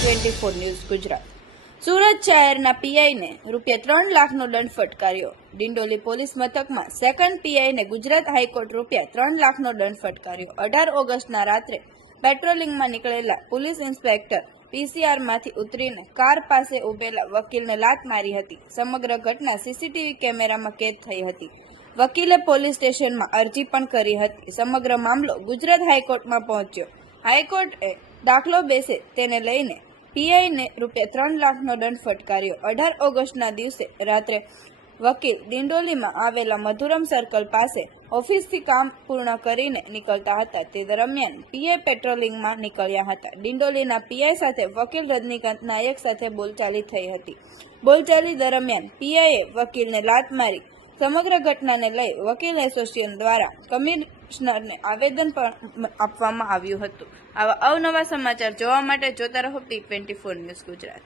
Twenty four news Gujarat. Surat શહેરના પીઆઈને રૂપિયા ત્રણ લાખનો દંડ ફટકાર્યો. ડિંડોલી પોલીસ મથકમાં સેકન્ડ પીઆઈને ગુજરાત હાઈકોર્ટ રૂપિયા ત્રણ લાખનો દંડ ફટકાર્યો. અઢાર ઓગસ્ટના રાત્રે પેટ્રોલિંગમાં નીકળેલા પોલીસ ઇન્સ્પેક્ટર પીસીઆરમાંથી ઉતરીને કાર પાસે ઉભેલા વકીલને લાત મારી હતી. સમગ્ર ઘટના સીસીટીવી કેમેરામાં કેદ થઈ હતી. વકીલે પોલીસ સ્ટેશનમાં અરજી પણ કરી હતી. સમગ્ર મામલો ગુજરાત હાઈકોર્ટમાં પહોંચ્યો. હાઈકોર્ટે દાખલો બેસે તેને લઈને પીઆઈને રૂપિયા ત્રણ લાખનો દંડ ફટકાર્યો. અઢાર ઓગસ્ટના દિવસે રાત્રે વકીલ દિંડોલીમાં આવેલા મધુરમ સર્કલ પાસે ઓફિસથી કામ પૂર્ણ કરીને નીકળતા હતા. તે દરમિયાન પીઆઈ પેટ્રોલિંગમાં નીકળ્યા હતા. દિંડોલીના પીઆઈ સાથે વકીલ રજનીકાંત નાયક સાથે બોલચાલી થઈ હતી. બોલચાલી દરમિયાન પીઆઈએ વકીલને લાત મારી સમગ્ર ઘટનાને લઈ વકીલ એસોસિએશન દ્વારા કમિશનરને આવેદન પણ આપવામાં આવ્યું હતું. આવા અવનવા સમાચાર જોવા માટે જોતા રહો T twenty four news Gujarat.